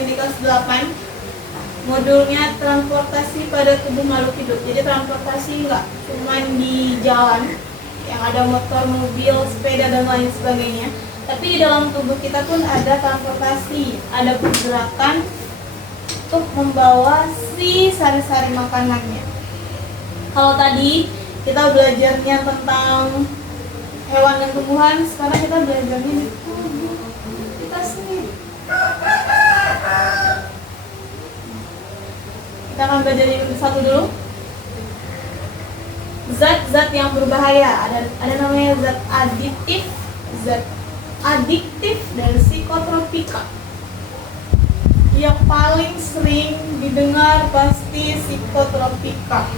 yang di kelas 8, modulnya transportasi pada tubuh makhluk hidup. Jadi transportasi nggak cuma di jalan yang ada motor, mobil, sepeda dan lain sebagainya, tapi di dalam tubuh kita pun ada transportasi, ada pergerakan untuk membawa si sari-sari makanannya. Kalau tadi kita belajarnya tentang hewan dan tumbuhan, sekarang kita belajarnya di tubuh kita sendiri. Kita akan belajar yang satu dulu. Zat-zat yang berbahaya, ada namanya zat adiktif dan psikotropika. Yang paling sering didengar pasti psikotropika.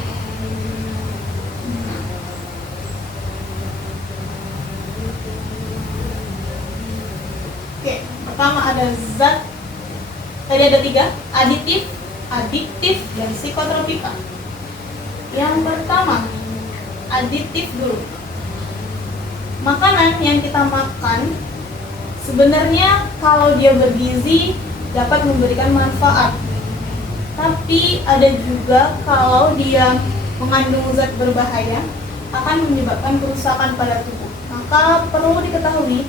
Oke, pertama ada zat, tadi ada 3, aditif, adiktif, dan psikotropika. Yang pertama, aditif dulu. Makanan yang kita makan sebenarnya kalau dia bergizi dapat memberikan manfaat. Tapi ada juga kalau dia mengandung zat berbahaya akan menyebabkan kerusakan pada tubuh. Maka perlu diketahui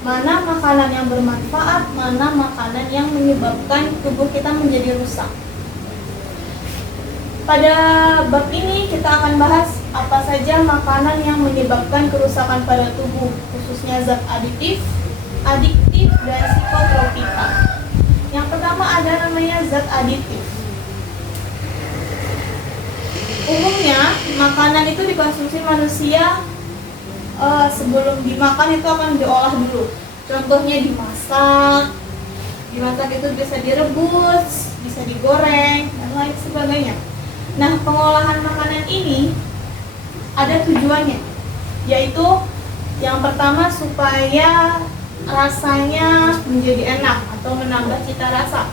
mana makanan yang bermanfaat, mana makanan yang menyebabkan tubuh kita menjadi rusak. Pada bab ini kita akan bahas apa saja makanan yang menyebabkan kerusakan pada tubuh, khususnya zat adiktif, dan psikotropika. Yang pertama ada namanya zat adiktif. Umumnya makanan itu dikonsumsi manusia sebelum dimakan itu akan diolah dulu. Contohnya dimasak itu bisa direbus, bisa digoreng, dan lain sebagainya. Nah, pengolahan makanan ini ada tujuannya, yaitu yang pertama supaya rasanya menjadi enak atau menambah cita rasa.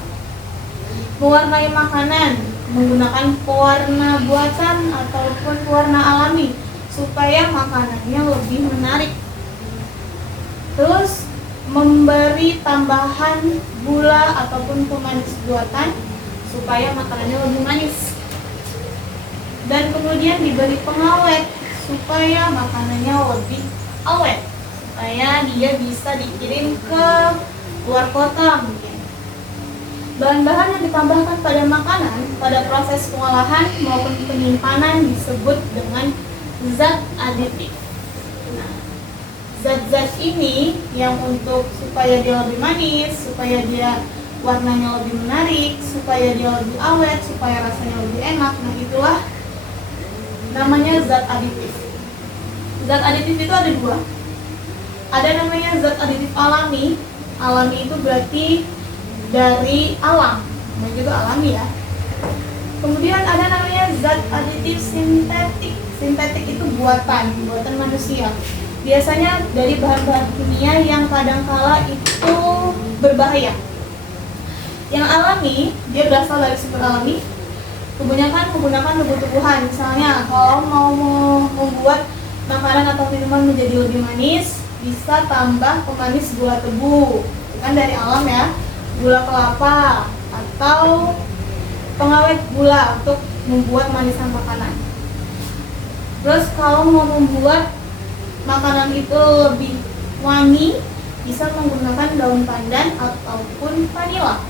Mewarnai makanan menggunakan pewarna buatan ataupun pewarna alami supaya makanannya lebih menarik. Terus memberi tambahan gula ataupun pemanis buatan supaya makanannya lebih manis. Dan kemudian diberi pengawet supaya makanannya lebih awet, supaya dia bisa dikirim ke luar kota mungkin. Bahan-bahan yang ditambahkan pada makanan pada proses pengolahan maupun penyimpanan disebut dengan zat aditif. Nah, zat-zat ini yang untuk supaya dia lebih manis, supaya dia warnanya lebih menarik, supaya dia lebih awet, supaya rasanya lebih enak. Nah, itulah namanya zat aditif. Zat aditif itu ada 2. Ada namanya zat aditif alami. Alami itu berarti dari alam, namanya juga alami ya. Kemudian ada namanya zat aditif sintetik. Sintetik itu buatan manusia. Biasanya dari bahan-bahan kimia yang kadangkala itu berbahaya. Yang alami, dia berasal dari sumber alami. Kebanyakan menggunakan tumbuh-tumbuhan. Misalnya kalau mau membuat makanan atau minuman menjadi lebih manis, bisa tambah pemanis gula tebu, kan dari alam ya, gula kelapa atau pengawet gula untuk membuat manisan makanan. Terus kalau mau membuat makanan itu lebih wangi, bisa menggunakan daun pandan ataupun vanila.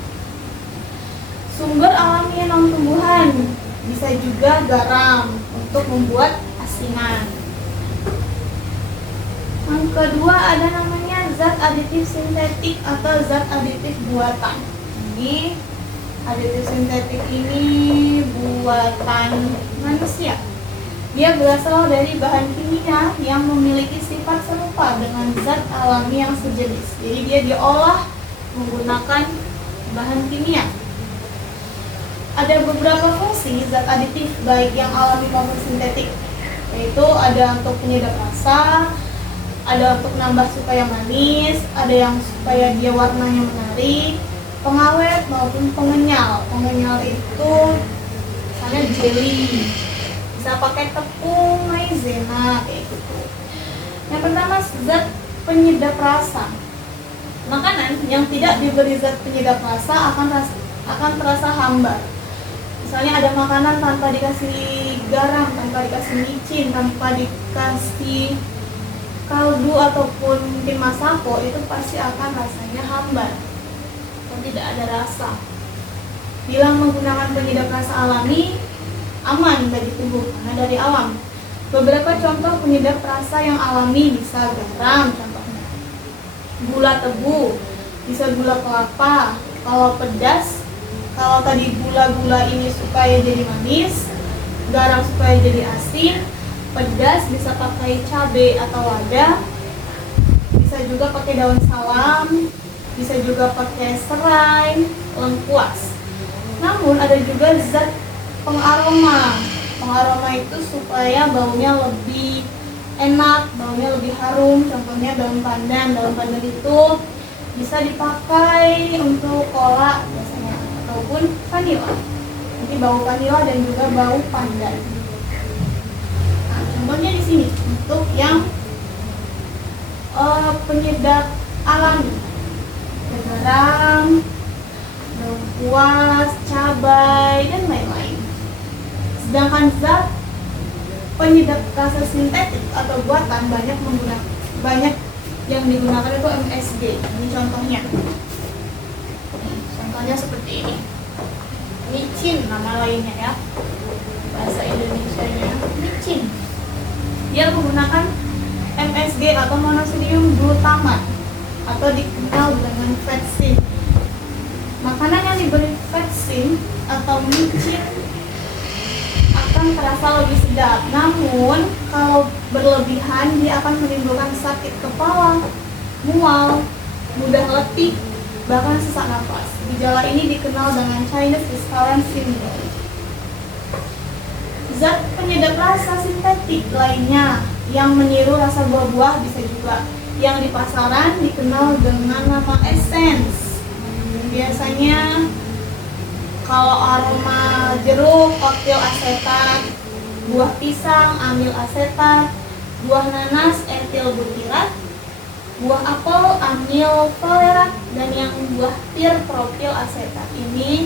Sumber alami non tumbuhan, bisa juga garam untuk membuat asinan. Yang kedua ada namanya zat aditif sintetik atau zat aditif buatan. Jadi aditif sintetik ini buatan manusia. Dia berasal dari bahan kimia yang memiliki sifat serupa dengan zat alami yang sejenis. Jadi dia diolah menggunakan bahan kimia. Ada beberapa fungsi zat aditif baik yang alami maupun sintetik, yaitu ada untuk penyedap rasa, ada untuk nambah supaya manis, ada yang supaya dia warnanya menarik, pengawet maupun pengenyal. Pengenyal itu misalnya jelly, bisa pakai tepung maizena kayak gitu. Yang pertama zat penyedap rasa. Makanan yang tidak diberi zat penyedap rasa akan terasa hambar. Misalnya ada makanan tanpa dikasih garam, tanpa dikasih micin, tanpa dikasih kaldu ataupun mungkin masako, itu pasti akan rasanya hambar dan tidak ada rasa. Bila menggunakan penyedap rasa alami, aman bagi tubuh karena dari alam. Beberapa contoh penyedap rasa yang alami bisa garam contohnya, gula tebu, bisa gula kelapa. Kalau pedas, kalau tadi gula ini supaya jadi manis, garam supaya jadi asin, pedas bisa pakai cabai atau lada, bisa juga pakai daun salam, bisa juga pakai serai, lengkuas. Namun ada juga zat pengaroma. Pengaroma itu supaya baunya lebih enak, baunya lebih harum. Contohnya daun pandan. Daun pandan itu bisa dipakai untuk kolak biasanya, ataupun vanila. Jadi bau vanila dan juga bau pandan. Nah, contohnya di sini untuk yang penyedap alami, garam, daun kuas, cabai, dan lain-lain. Sedangkan zat penyedap rasa sintetik atau buatan banyak yang digunakan itu MSG. Ini contohnya. Contohnya seperti ini. Micin nama lainnya ya. Bahasa Indonesianya micin. Dia menggunakan MSG atau monosodium glutamat atau dikenal dengan vetsin. Makanan yang diberi vetsin atau micin akan terasa lebih sedap. Namun kalau berlebihan dia akan menimbulkan sakit kepala, mual, mudah letih, bahkan sesak nafas. Gejala ini dikenal dengan Chinese Discalent Syndrome. Zat penyedap rasa sintetik lainnya yang meniru rasa buah-buah bisa juga, yang di pasaran dikenal dengan nama essence. Biasanya kalau aroma jeruk, koktil asetat, buah pisang, amil asetat, buah nanas, etil butirat, buah apel, amil valerat, dan yang buah pir, propil asetat. Ini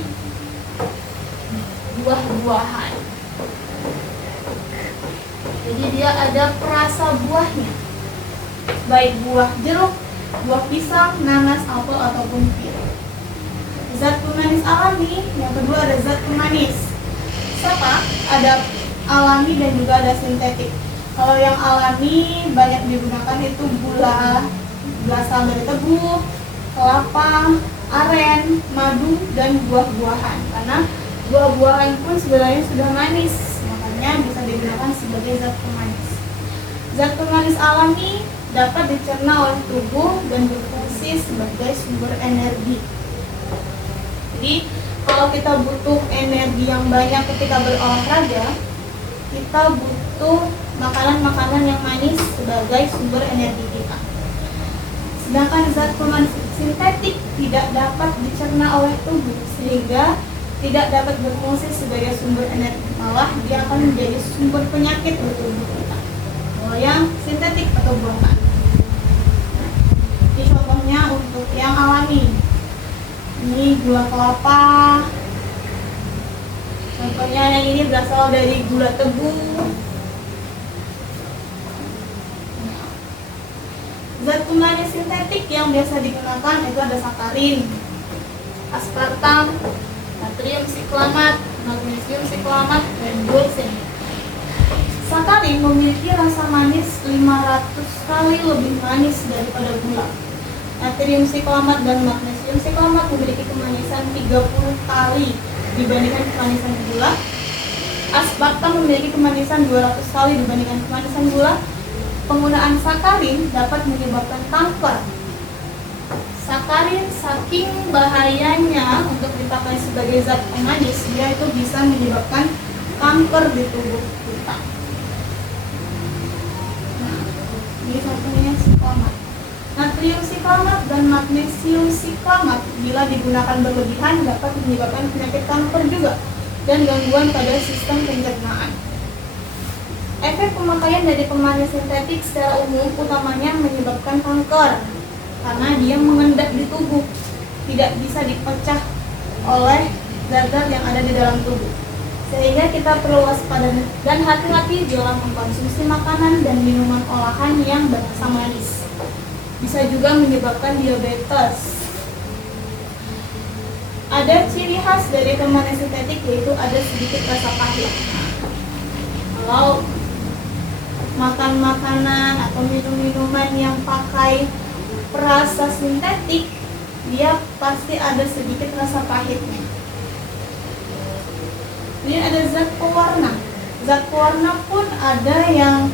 buah-buahan. Jadi dia ada perasa buahnya, baik buah jeruk, buah pisang, nanas, apel, ataupun pir. Zat pemanis alami, yang kedua ada zat pemanis. Sama, ada alami dan juga ada sintetik. Kalau yang alami banyak digunakan itu gula, berasal dari tebu, kelapa, aren, madu, dan buah-buahan. Karena buah-buahan pun sebenarnya sudah manis, makanya bisa digunakan sebagai zat pemanis. Zat pemanis alami dapat dicerna oleh tubuh dan berfungsi sebagai sumber energi. Jadi kalau kita butuh energi yang banyak ketika berolahraga, kita butuh makanan-makanan yang manis sebagai sumber energi kita. Sedangkan zat pemanis sintetik tidak dapat dicerna oleh tubuh sehingga tidak dapat berfungsi sebagai sumber energi, malah dia akan menjadi sumber penyakit untuk tubuh kita. Kalau yang sintetik atau buatan. Ini contohnya untuk yang alami. Ini gula kelapa. Contohnya yang ini berasal dari gula tebu. Zat pemanis sintetik yang biasa digunakan itu ada sakarin, aspartam, natrium siklamat, magnesium siklamat, dan glukosin. Sakarin memiliki rasa manis 500 kali lebih manis daripada gula. Natrium siklamat dan magnesium siklamat memiliki kemanisan 30 kali dibandingkan kemanisan gula. Aspartam memiliki kemanisan 200 kali dibandingkan kemanisan gula. Penggunaan sakarin dapat menyebabkan kanker. Sakarin saking bahayanya untuk dipakai sebagai zat pemanis, dia itu bisa menyebabkan kanker di tubuh kita. Nah, ini contohnya siklamat. Natrium siklamat dan magnesium siklamat bila digunakan berlebihan dapat menyebabkan penyakit kanker juga dan gangguan pada sistem pencernaan. Efek pemakaian dari pemanis sintetik secara umum utamanya menyebabkan kanker. karena dia mengendap di tubuh, tidak bisa dipecah oleh zat-zat yang ada di dalam tubuh. Sehingga kita perlu waspada dan hati-hati dalam mengkonsumsi makanan dan minuman olahan yang berasa manis. Bisa juga menyebabkan diabetes. Ada ciri khas dari pemanis sintetik, yaitu ada sedikit rasa pahit. Kalau makan makanan atau minum minuman yang pakai perasa sintetik, dia pasti ada sedikit rasa pahitnya. Ini ada zat pewarna. Zat pewarna pun ada yang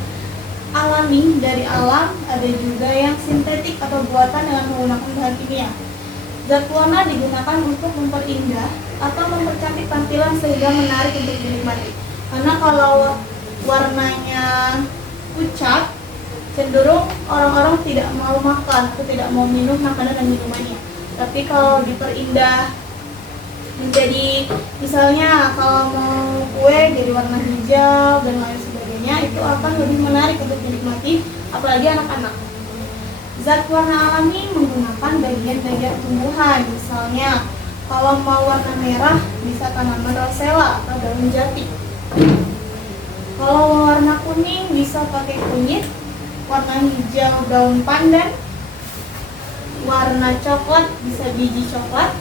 alami dari alam, ada juga yang sintetik atau buatan dengan menggunakan bahan kimia. Zat pewarna digunakan untuk memperindah atau mempercantik tampilan sehingga menarik untuk dinikmati. Karena kalau warnanya pucat, cenderung orang-orang tidak mau makan atau tidak mau minum makanan dan minumannya. Tapi kalau diperindah menjadi, misalnya kalau mau kue jadi warna hijau dan lain sebagainya, itu akan lebih menarik untuk dinikmati, apalagi anak-anak. Zat warna alami menggunakan bagian-bagian tumbuhan. Misalnya kalau mau warna merah bisa tanaman rosella atau daun jati. Kalau warna kuning bisa pakai kunyit, warna hijau daun pandan, warna coklat bisa biji coklat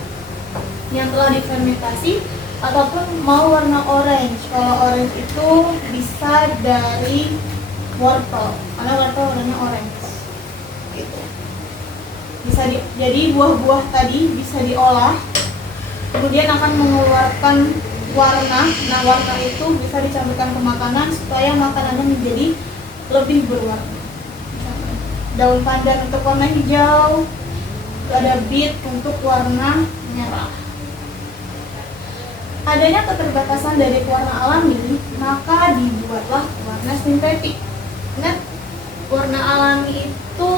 yang telah difermentasi, ataupun mau warna orange. Kalau orange itu bisa dari wortel, karena wortel warnanya orange. Gitu. Jadi buah-buah tadi bisa diolah, kemudian akan mengeluarkan warna. Nah, warna itu bisa dicampurkan ke makanan supaya makanannya menjadi lebih berwarna. Daun pandan untuk warna hijau, ada beet untuk warna merah. Adanya keterbatasan dari warna alami, maka dibuatlah warna sintetik. Ingat, warna alami itu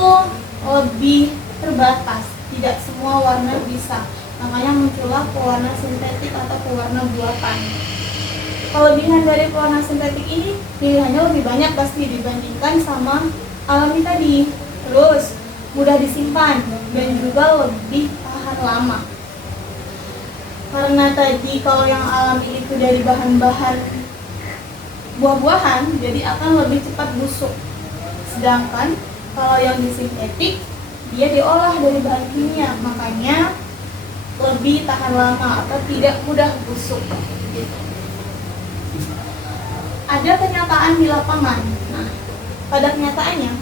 lebih terbatas, tidak semua warna bisa. Makanya muncullah pewarna sintetik atau pewarna buatan. Kelebihan dari pewarna sintetik ini, pilihannya lebih banyak pasti dibandingkan sama alami tadi. Terus mudah disimpan dan juga lebih tahan lama. Karena tadi kalau yang alami itu dari bahan-bahan buah-buahan, jadi akan lebih cepat busuk. Sedangkan kalau yang disintetik, dia diolah dari bahan kimia, makanya lebih tahan lama atau tidak mudah busuk. Gitu. Ada kenyataan di lapangan. Nah, pada kenyataannya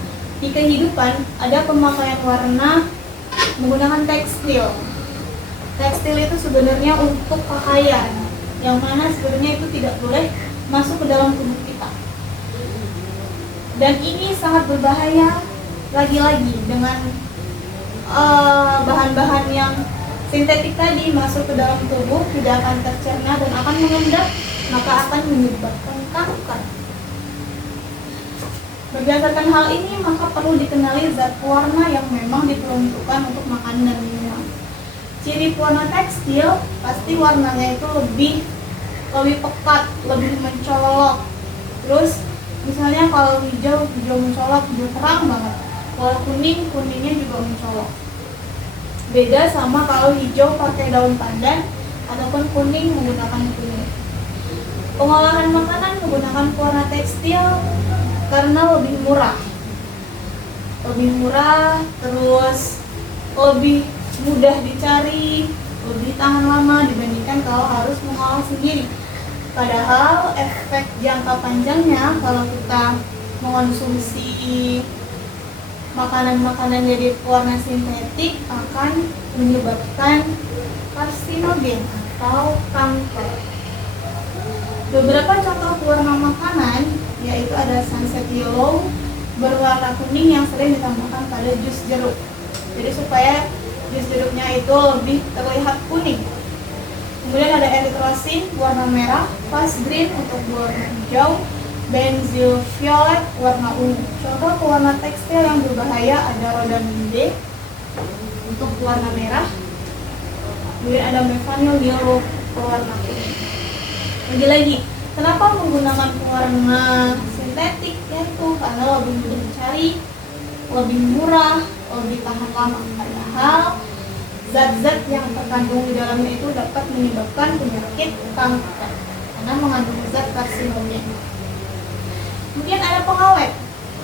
di kehidupan ada pemakaian warna menggunakan tekstil. Tekstil itu sebenarnya untuk pakaian, yang mana sebenarnya itu tidak boleh masuk ke dalam tubuh kita. Dan ini sangat berbahaya lagi-lagi dengan bahan-bahan yang sintetik tadi masuk ke dalam tubuh, tidak akan tercerna dan akan mengendap, maka akan menyebabkan kanker. Berdasarkan hal ini, maka perlu dikenali zat pewarna yang memang diperuntukkan untuk makanan dan minuman. Ciri pewarna tekstil, pasti warnanya itu lebih pekat, lebih mencolok. Terus misalnya kalau hijau mencolok, hijau terang banget. Kalau kuning, kuningnya juga mencolok. Beda sama kalau hijau pakai daun pandan ataupun kuning menggunakan kunyit. Pengolahan makanan menggunakan pewarna tekstil karena lebih murah, terus lebih mudah dicari, lebih tahan lama dibandingkan kalau harus mengolah sendiri. Padahal efek jangka panjangnya kalau kita mengonsumsi makanan-makanan dari pewarna sintetik akan menyebabkan karsinogen atau kanker. Beberapa contoh pewarna makanan yaitu ada sunset yellow berwarna kuning yang sering ditambahkan pada jus jeruk. Jadi supaya jus jeruknya itu lebih terlihat kuning. Kemudian ada erythrocin warna merah, fast green untuk warna hijau, benzyl violet warna ungu. Contoh pewarna tekstil yang berbahaya ada rhodamine D untuk warna merah. Kemudian ada methanyl yellow warna kuning. Lagi-lagi, kenapa menggunakan pewarna sintetik? Yaitu karena lebih mudah dicari, lebih murah, lebih tahan lama. Padahal zat-zat yang terkandung di dalamnya itu dapat menyebabkan penyakit kanker karena mengandung zat karsinogen. Kemudian ada pengawet.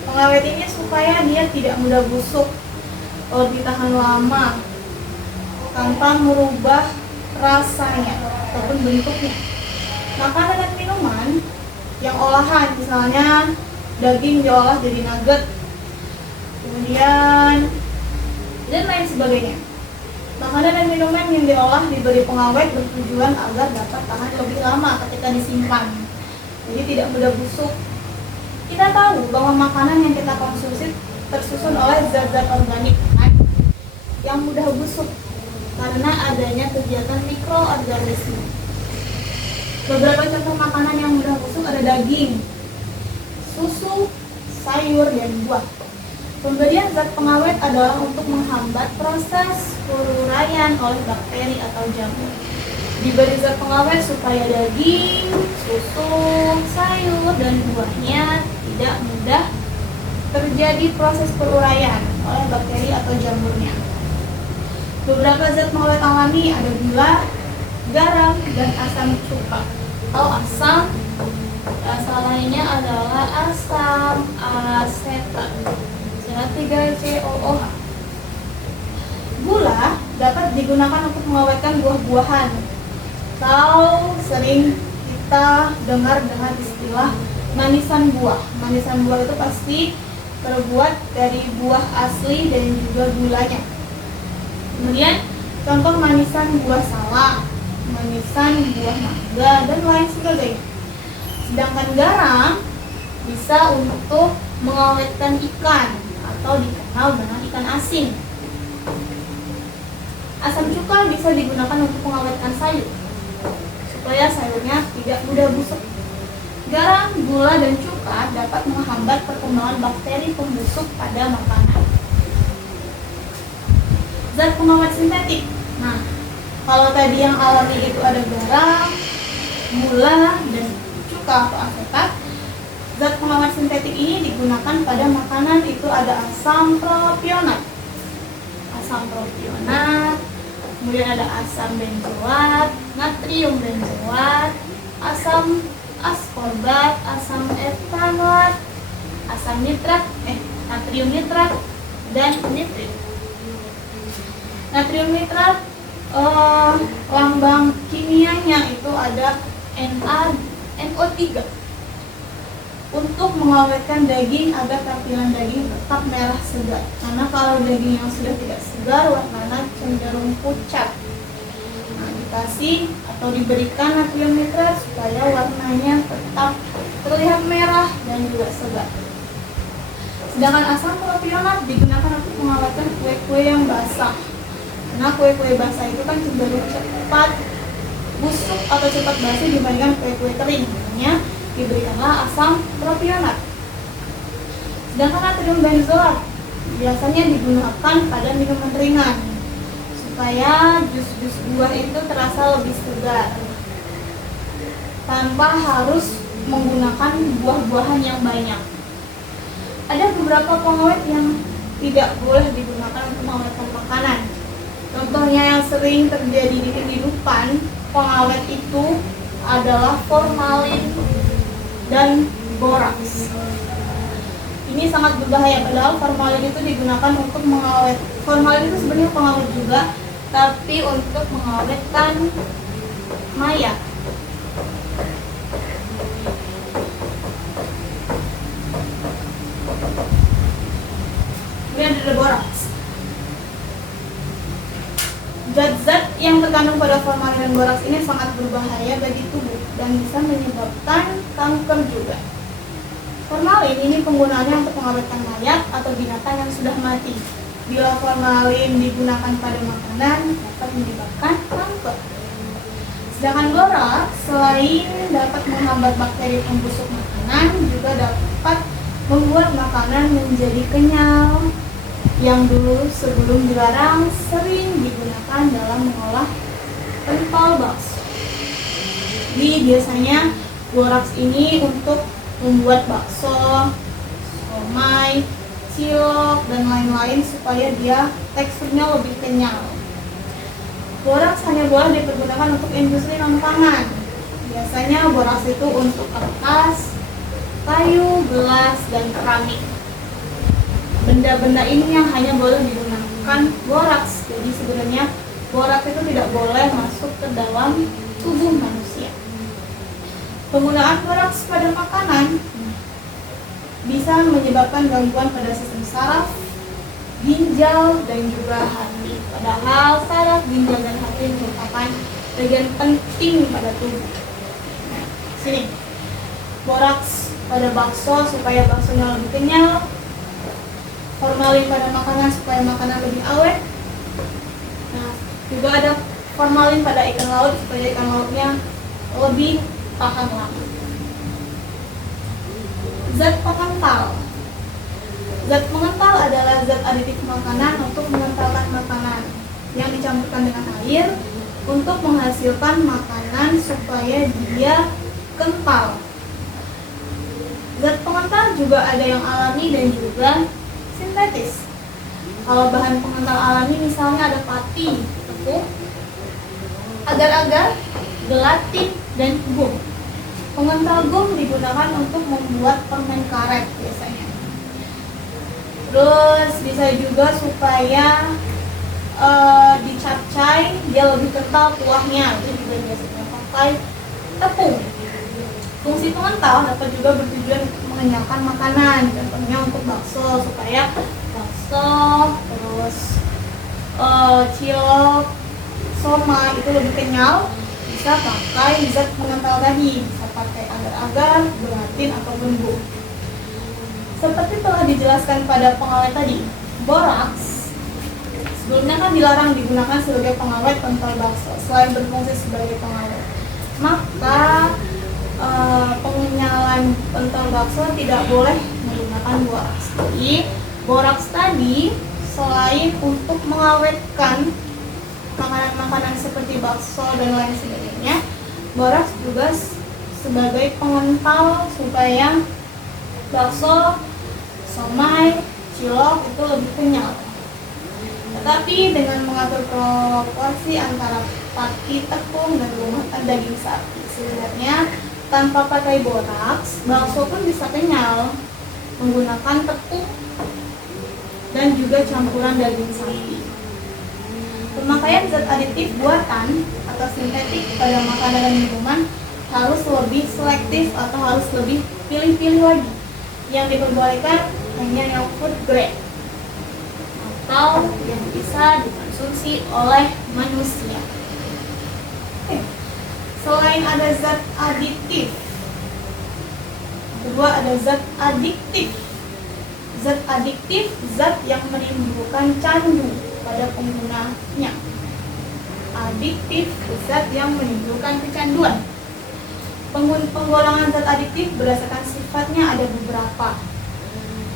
Pengawet ini supaya dia tidak mudah busuk, lebih tahan lama, tanpa merubah rasanya ataupun bentuknya. Makanan dan minuman yang olahan, misalnya daging diolah jadi nugget, kemudian dan lain sebagainya. Makanan dan minuman yang diolah diberi pengawet bertujuan agar dapat tahan lebih lama ketika disimpan, jadi tidak mudah busuk. Kita tahu bahwa makanan yang kita konsumsi tersusun oleh zat-zat organik yang mudah busuk karena adanya kegiatan mikroorganisme. Beberapa contoh makanan yang mudah busuk ada daging, susu, sayur, dan buah. Pemberian zat pengawet adalah untuk menghambat proses peruraian oleh bakteri atau jamur. Diberi zat pengawet supaya daging, susu, sayur, dan buahnya tidak mudah terjadi proses peruraian oleh bakteri atau jamurnya. Beberapa zat pengawet alami ada gula, garam, dan asam cuka. Kalau asam, asam lainnya adalah asam asetat, 3COOH. Gula dapat digunakan untuk mengawetkan buah-buahan. Atau sering kita dengar dengan istilah manisan buah. Manisan buah itu pasti terbuat dari buah asli dan juga gulanya. Kemudian contoh manisan buah salak, manisan buah mangga, dan lain sebagainya. Sedangkan garam bisa untuk mengawetkan ikan atau dikenal dengan ikan asin. Asam cuka bisa digunakan untuk mengawetkan sayur supaya sayurnya tidak mudah busuk. Garam, gula, dan cuka dapat menghambat perkembangan bakteri pembusuk pada makanan. Zat pengawet sintetik. Nah, kalau tadi yang alami itu ada garam, gula, dan cuka atau asetat, zat pengawet sintetik ini digunakan pada makanan itu ada asam propionat, kemudian ada asam benzoat, natrium benzoat, asam askorbat, asam etanoat, asam nitrat, natrium nitrat, dan nitrit. Natrium nitrat lambang kimianya itu ada NO3 untuk mengawetkan daging agar tampilan daging tetap merah segar. Karena kalau daging yang sudah tidak segar warnanya cenderung pucat. Nah, dikasih atau diberikan natrium nitrat supaya warnanya tetap terlihat merah dan juga segar. Sedangkan asam propionat digunakan untuk mengawetkan kue-kue yang basah. Karena kue-kue basah itu kan cenderung cepat busuk atau cepat basi dibandingkan kue-kue kering. Makanya diberikanlah asam propionat. Sedangkan natrium benzoat biasanya digunakan pada minuman ringan supaya jus-jus buah itu terasa lebih segar tanpa harus menggunakan buah-buahan yang banyak. Ada beberapa pengawet yang tidak boleh digunakan untuk mengawetkan makanan. Contohnya yang sering terjadi di kehidupan pengawet itu adalah formalin dan boraks. Ini sangat berbahaya, padahal formalin itu digunakan untuk mengawet. Formalin itu sebenarnya pengawet juga, tapi untuk mengawetkan mayat. Kemudian ada boraks. Zat-zat yang terkandung pada formalin dan boraks ini sangat berbahaya bagi tubuh dan bisa menyebabkan kanker juga. Formalin ini penggunaannya untuk mengawetkan mayat atau binatang yang sudah mati. Bila formalin digunakan pada makanan dapat menyebabkan kanker. Sedangkan boraks selain dapat menghambat bakteri pembusuk makanan, juga dapat membuat makanan menjadi kenyal, yang dulu sebelum dilarang sering digunakan dalam mengolah pentol bakso. Jadi biasanya boraks ini untuk membuat bakso, somai, cilok, dan lain-lain supaya dia teksturnya lebih kenyal. Boraks hanya boleh dipergunakan untuk industri non-pangan. Biasanya boraks itu untuk kertas, kayu, gelas, dan keramik. Benda-benda ini yang hanya boleh digunakan boraks. Jadi sebenarnya boraks itu tidak boleh masuk ke dalam tubuh manusia. Penggunaan boraks pada makanan bisa menyebabkan gangguan pada sistem saraf, ginjal, dan juga hati. Padahal saraf, ginjal, dan hati merupakan bagian penting pada tubuh. Nah, sini, boraks pada bakso supaya baksonya lebih kenyal, formalin pada makanan supaya makanan lebih awet. Nah, juga ada formalin pada ikan laut supaya ikan lautnya lebih tahan lama. Zat pengental. Zat pengental adalah zat aditif makanan untuk mengentalkan makanan yang dicampurkan dengan air untuk menghasilkan makanan supaya dia kental. Zat pengental juga ada yang alami dan juga sintetis. Kalau bahan pengental alami misalnya ada pati, tepung, agar-agar, gelatin, dan gum. Pengental gum digunakan untuk membuat permen karet biasanya. Terus bisa juga supaya dicapcay dia lebih kental kuahnya, itu juga biasanya pakai tepung. Fungsi pengental dapat juga bertujuan untuk mengenyangkan makanan, contohnya untuk bakso supaya bakso, terus cilok, somai itu lebih kenyal, bisa pakai zat pengental tadi, bisa pakai agar-agar, gelatin, atau gum. Seperti telah dijelaskan pada pengawet tadi, boraks sebelumnya kan dilarang digunakan sebagai pengawet pentol bakso selain berfungsi sebagai pengawet. Maka pengenyalan pentol bakso tidak boleh menggunakan boraks. Jadi boraks tadi selain untuk mengawetkan makanan-makanan seperti bakso dan lain sebagainya, boraks juga sebagai pengental supaya bakso, somai, cilok itu lebih kenyal. Tetapi dengan mengatur proporsi antara pati, tepung, dan rumahan daging sapi, sebenarnya tanpa pakai boraks, bakso pun bisa kenyal menggunakan tepung dan juga campuran daging sapi. Pemakaian zat aditif buatan atau sintetik pada makanan dan minuman harus lebih selektif atau harus lebih pilih-pilih lagi. Yang diperbolehkan hanya yang food grade atau yang bisa dikonsumsi oleh manusia. Selain ada zat aditif, kedua ada zat adiktif. Zat adiktif, zat yang menimbulkan candu pada penggunanya. Adiktif, zat yang menimbulkan kecanduan. Penggolongan zat adiktif berdasarkan sifatnya ada beberapa.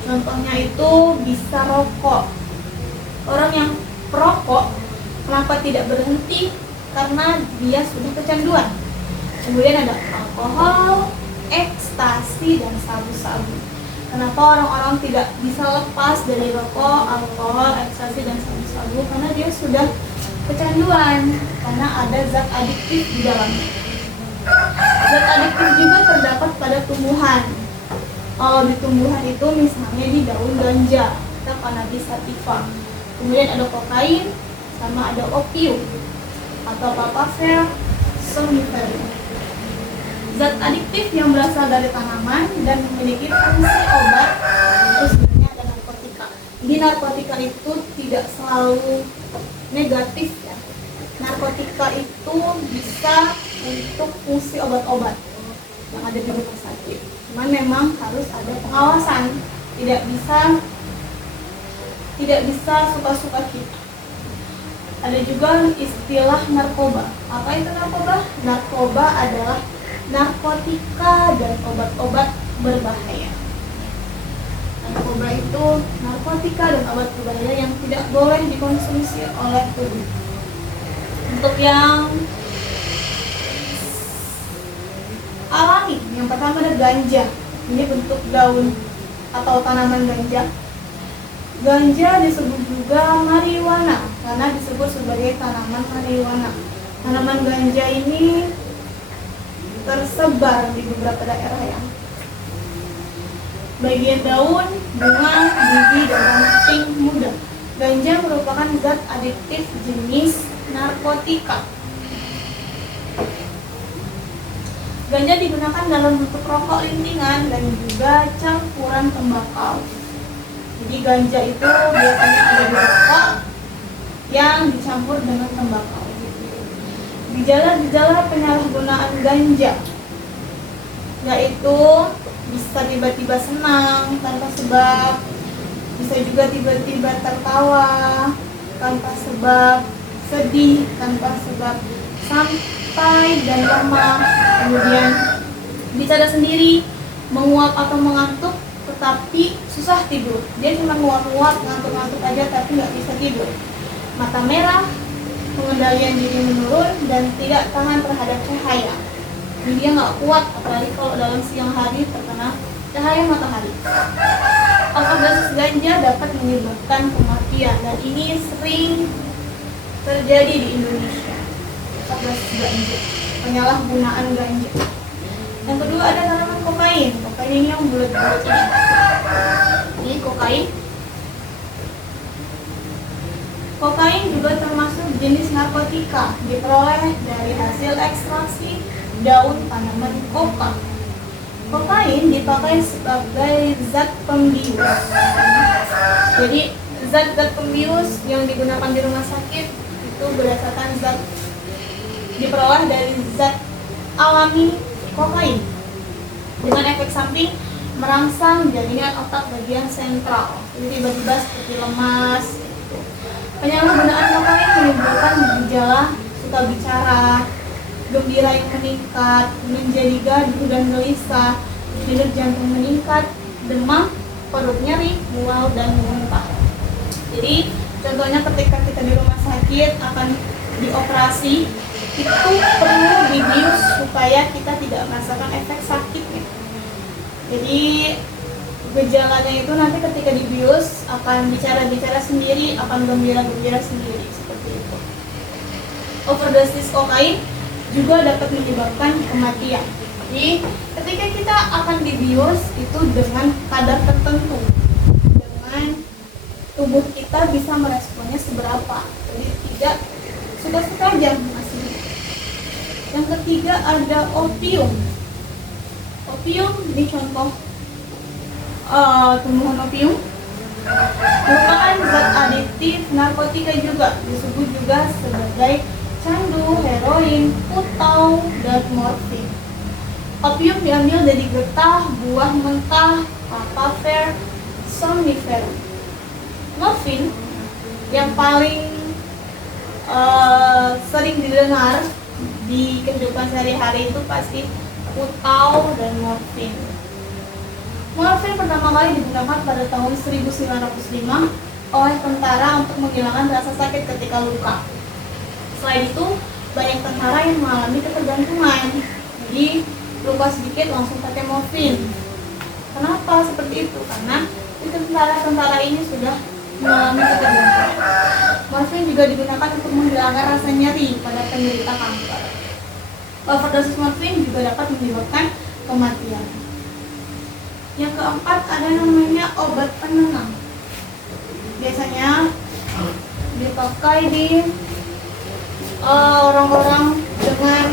Contohnya itu bisa rokok. Orang yang perokok kenapa tidak berhenti? Karena dia sudah kecanduan. Kemudian ada alkohol, ekstasi, dan sabu-sabu. Kenapa orang-orang tidak bisa lepas dari rokok, alkohol, ekstasi, dan sabu-sabu? Karena dia sudah kecanduan, karena ada zat adiktif di dalamnya. Zat adiktif juga terdapat pada tumbuhan. Kalau di tumbuhan itu misalnya di daun ganja, kita cannabis sativa. Kemudian ada kokain, sama ada opium atau papaver somniferum. Zat adiktif yang berasal dari tanaman dan memiliki fungsi obat, terus sebenarnya ada narkotika. Di narkotika itu tidak selalu negatif ya. Narkotika itu bisa untuk fungsi obat-obat yang ada di rumah sakit. Cuman memang harus ada pengawasan, tidak bisa suka-suka kita. Ada juga istilah narkoba. Apa itu narkoba? Narkoba adalah narkotika dan obat-obat berbahaya. Narkoba itu narkotika dan obat berbahaya yang tidak boleh dikonsumsi oleh tubuh. Untuk yang alami, yang pertama ada ganja. Ini bentuk daun atau tanaman ganja. Ganja disebut juga marijuana karena disebut sebagai tanaman marijuana. Tanaman ganja ini tersebar di beberapa daerah ya. Bagian daun, bunga, biji, dan ranting muda. Ganja merupakan zat adiktif jenis narkotika. Ganja digunakan dalam bentuk rokok lintingan dan juga campuran tembakau. Jadi ganja itu biasanya ada di rokok yang dicampur dengan tembakau. Gejala-gejala penyalahgunaan ganja yaitu bisa tiba-tiba senang tanpa sebab, bisa juga tiba-tiba tertawa tanpa sebab, sedih tanpa sebab, santai dan lemah, kemudian bicara sendiri, menguap atau mengantuk tetapi susah tidur. Dia cuma nguap-nguap, ngantuk-ngantuk aja tapi nggak bisa tidur. Mata merah, pengendalian diri menurun, dan tidak tahan terhadap cahaya. Jadi dia nggak kuat, apalagi kalau dalam siang hari terkena cahaya matahari. Overdosis ganja dapat menyebabkan kematian, dan ini sering terjadi di Indonesia. Overdosis ganja, penyalahgunaan ganja. Yang kedua ada tanaman kokain. Kokain ini yang bulat-bulat ini. Ini kokain. Kokain juga termasuk jenis narkotika, diperoleh dari hasil ekstraksi daun tanaman koka. Kokain dipakai sebagai zat pembius. Jadi zat-zat pembius yang digunakan di rumah sakit itu berdasarkan zat diperoleh dari zat alami kokain dengan efek samping merangsang jaringan otak bagian sentral. Jadi tiba-tiba seperti lemas. Penyalahgunaan kokain menimbulkan gejala suka bicara, gembira yang meningkat, menjadi gaduh dan gelisah, denyut jantung meningkat, demam, perut nyeri, mual, dan muntah. Jadi contohnya ketika kita di rumah sakit akan dioperasi, itu perlu dibius supaya kita tidak merasakan efek sakitnya. Jadi gejalanya itu nanti ketika dibius akan bicara-bicara sendiri, akan gembira-gembira sendiri, seperti itu. Overdosis kokain juga dapat menyebabkan kematian. Jadi ketika kita akan dibius itu dengan kadar tertentu, dengan tubuh kita bisa meresponnya seberapa. Jadi tidak suka-suka aja masih. Yang ketiga ada opium. Opium ini contoh tumbuhan opium merupakan zat adiktif narkotika juga, disebut juga sebagai candu, heroin, putau, dan morfin. Opium diambil dari getah, buah mentah, papaver, somniferum. Morfin yang paling sering didengar di kehidupan sehari-hari itu pasti putau dan morfin. Morfin pertama kali digunakan pada tahun 1905 oleh tentara untuk menghilangkan rasa sakit ketika luka. Selain itu, banyak tentara yang mengalami ketergantungan. Jadi, luka sedikit langsung pakai morfin. Kenapa seperti itu? Karena tentara-tentara ini sudah mengalami ketergantungan. Morfin juga digunakan untuk menghilangkan rasa nyeri pada penderita kanker. Overdosis morfin juga dapat menyebabkan kematian. Yang keempat ada namanya obat penenang. Biasanya dipakai di orang-orang dengan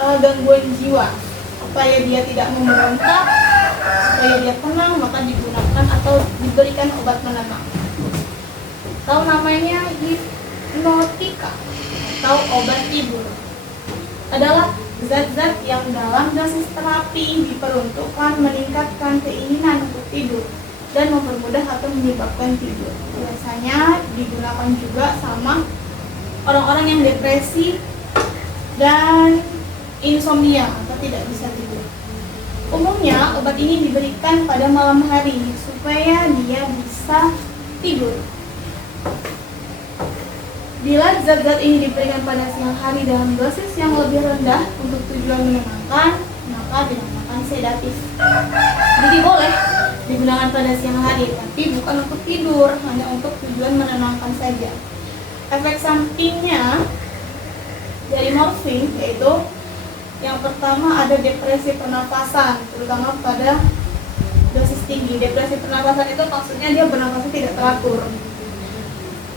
gangguan jiwa supaya dia tidak memberontak, supaya dia tenang, maka digunakan atau diberikan obat penenang. Atau namanya hipnotika atau obat tidur. Adalah zat-zat yang dalam dosis terapi diperuntukkan meningkatkan keinginan untuk tidur dan mempermudah atau menyebabkan tidur. Biasanya digunakan juga sama orang-orang yang depresi dan insomnia atau tidak bisa tidur. Umumnya obat ini diberikan pada malam hari supaya dia bisa tidur. Bila zat-zat ini diberikan pada siang hari dalam dosis yang lebih rendah untuk tujuan menenangkan, maka dinamakan sedatif. Jadi boleh digunakan pada siang hari, tapi bukan untuk tidur, hanya untuk tujuan menenangkan saja. Efek sampingnya dari morfin yaitu yang pertama ada depresi pernapasan, terutama pada dosis tinggi. Depresi pernapasan itu maksudnya dia bernafasnya tidak teratur.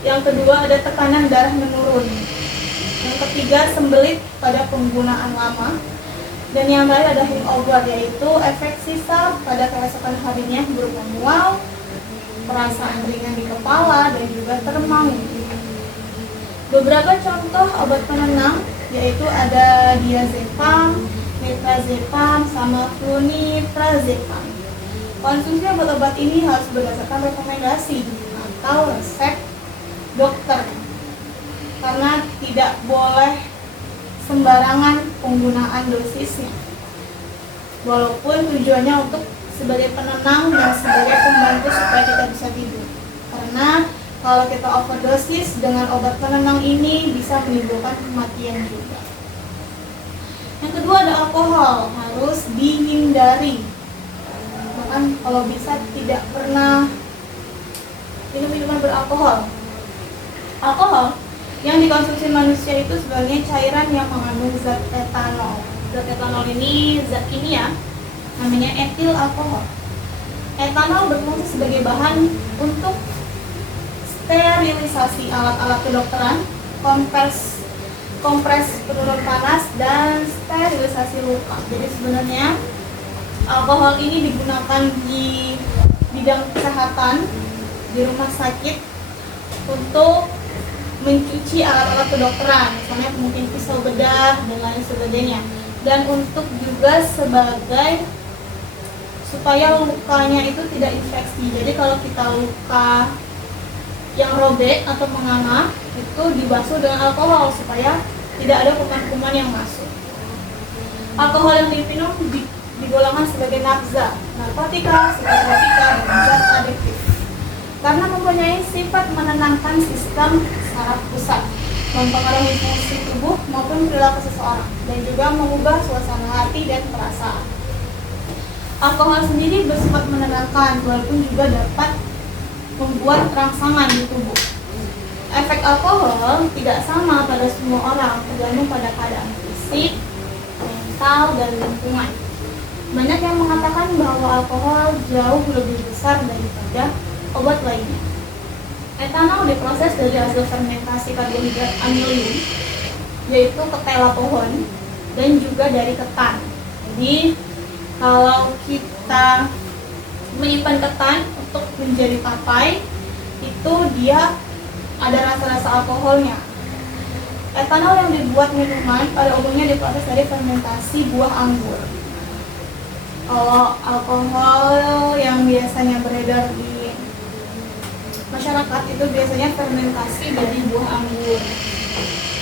Yang kedua ada tekanan darah menurun. Yang ketiga sembelit pada penggunaan lama. Dan yang terakhir ada hangover, yaitu efek sisa pada keesokan harinya berupa mual, perasaan ringan di kepala, dan juga termang. Beberapa contoh obat penenang yaitu ada diazepam, mirtazepam, sama flunitrazepam. Konsumsi obat-obat ini harus berdasarkan rekomendasi atau resep dokter, karena tidak boleh sembarangan penggunaan dosisnya. Walaupun tujuannya untuk sebagai penenang dan sebagai pembantu supaya kita bisa tidur. Karena kalau kita overdosis dengan obat penenang ini bisa menimbulkan kematian juga. Yang kedua ada alkohol, harus dihindari. Bahkan kalau bisa tidak pernah minum minuman beralkohol. Alkohol yang dikonsumsi manusia itu sebagai cairan yang mengandung zat etanol. Zat etanol ini zat kimia, namanya etil alkohol. Etanol berfungsi sebagai bahan untuk sterilisasi alat-alat kedokteran, kompres penurun panas, dan sterilisasi luka. Jadi sebenarnya alkohol ini digunakan di bidang kesehatan, di rumah sakit untuk mencuci alat-alat kedokteran, misalnya mungkin pisau bedah dan lain sebagainya, dan untuk juga sebagai supaya lukanya itu tidak infeksi. Jadi kalau kita luka yang robek atau menganga itu dibasuh dengan alkohol supaya tidak ada kuman-kuman yang masuk. Alkohol yang diminum digolongkan sebagai nafza, narkotika, psikotropika, dan zat adiktif. Karena mempunyai sifat menenangkan sistem saraf pusat, mempengaruhi fungsi tubuh maupun perilaku seseorang, dan juga mengubah suasana hati dan perasaan. Alkohol sendiri bersifat menenangkan, walaupun juga dapat membuat rangsangan di tubuh. Efek alkohol tidak sama pada semua orang, tergantung pada keadaan fisik, mental, dan lingkungan. Banyak yang mengatakan bahwa alkohol jauh lebih besar daripada obat lainnya. Etanol diproses dari hasil fermentasi karbohidrat amilium, yaitu ketela pohon, dan juga dari ketan. Jadi kalau kita menyimpan ketan untuk menjadi tapai, itu dia ada rasa-rasa alkoholnya. Etanol yang dibuat minuman pada umumnya diproses dari fermentasi buah anggur. Kalau alkohol yang biasanya beredar di masyarakat itu biasanya fermentasi dari buah anggur.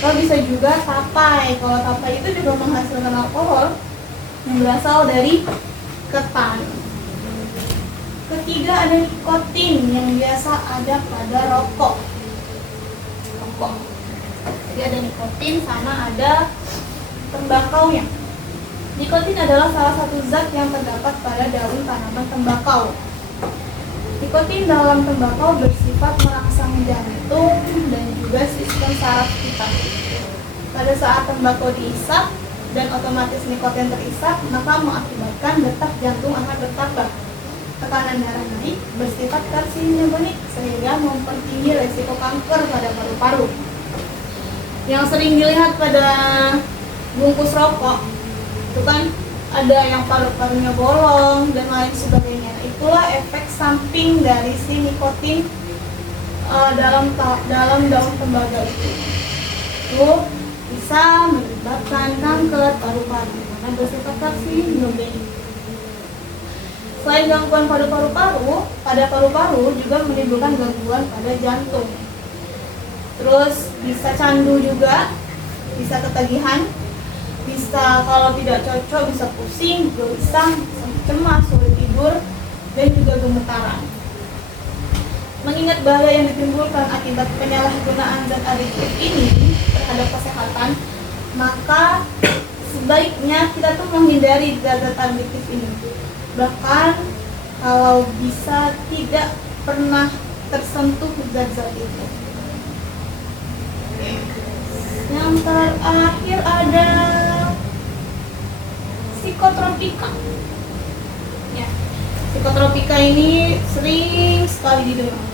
Kalau bisa juga tapai. Kalau tapai itu juga menghasilkan alkohol yang berasal dari ketan. Ketiga ada nikotin yang biasa ada pada rokok. Jadi ada nikotin sama ada tembakaunya. Nikotin adalah salah satu zat yang terdapat pada daun tanaman tembakau. Nikotin dalam tembakau bersifat merangsang jantung dan juga sistem saraf kita. Pada saat tembakau diisap dan otomatis nikotin terisap, maka mengakibatkan detak jantung akan bertambah. Tekanan darah naik, bersifat karsinogenik sehingga mempertinggi resiko kanker pada paru-paru. Yang sering dilihat pada bungkus rokok itu kan ada yang paru-parunya bolong dan lain sebagainya. Itulah efek samping dari si nikotin dalam daun tembaga itu. Itu bisa menyebabkan kanker paru-paru karena bersifat karsinogenik. Selain gangguan pada paru-paru juga menimbulkan gangguan pada jantung. Terus bisa candu juga, bisa ketagihan, bisa kalau tidak cocok bisa pusing, gelisah, cemas, sulit tidur, dan juga gemetaran. Mengingat bahaya yang ditimbulkan akibat penyalahgunaan zat adiktif ini terhadap kesehatan, maka sebaiknya kita tuh menghindari zat adiktif ini. Bahkan kalau bisa tidak pernah tersentuh zat-zat itu. Yang terakhir ada psikotropika. Ya, psikotropika ini sering sekali didengar.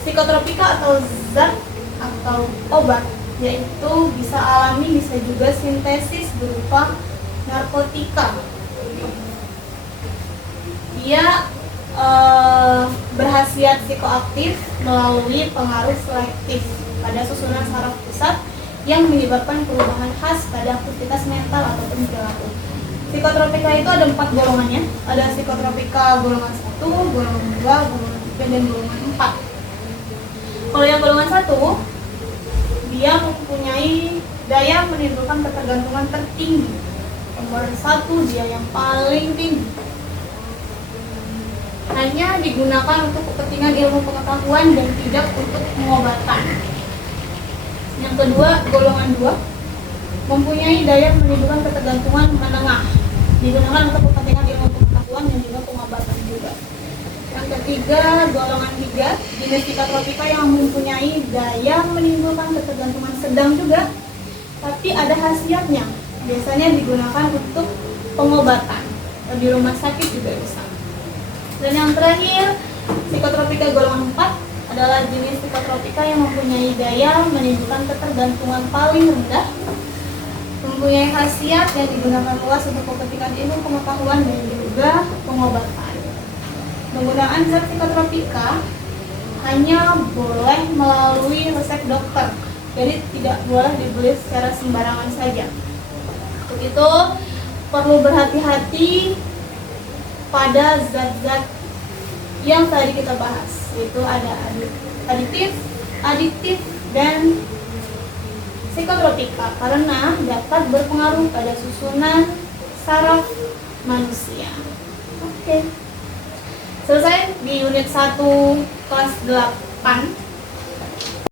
Psikotropika atau zat atau obat, yaitu bisa alami, bisa juga sintesis berupa narkotika. Dia berkhasiat psikoaktif melalui pengaruh selektif pada susunan saraf pusat yang menyebabkan perubahan khas pada aktivitas mental ataupun perilaku. Psikotropika itu ada 4 golongannya. Ada psikotropika golongan 1, golongan 2, golongan 3, dan golongan 4. Kalau yang golongan 1, dia mempunyai daya menimbulkan ketergantungan tertinggi. Nomor 1, dia yang paling tinggi. Hanya digunakan untuk kepentingan ilmu pengetahuan dan tidak untuk pengobatan. Yang kedua, golongan 2, mempunyai daya menimbulkan ketergantungan menengah, digunakan untuk kepentingan ilmu pengetahuan dan juga pengobatan juga. Yang ketiga, golongan 3, jenis psikotropika yang mempunyai daya menimbulkan ketergantungan sedang juga, tapi ada khasiatnya. Biasanya digunakan untuk pengobatan, di rumah sakit juga bisa. Dan yang terakhir, psikotropika golongan 4 adalah jenis psikotropika yang mempunyai daya menimbulkan ketergantungan paling rendah, mempunyai khasiat yang digunakan luas untuk kepentingan ilmu pengetahuan dan juga pengobatan. Penggunaan zat psikotropika hanya boleh melalui resep dokter, jadi tidak boleh dibeli secara sembarangan saja. Untuk itu perlu berhati-hati pada zat-zat yang tadi kita bahas, yaitu ada adiktif, dan psikotropika karena dapat berpengaruh pada susunan saraf manusia. Oke. Selesai di unit 1 kelas 8.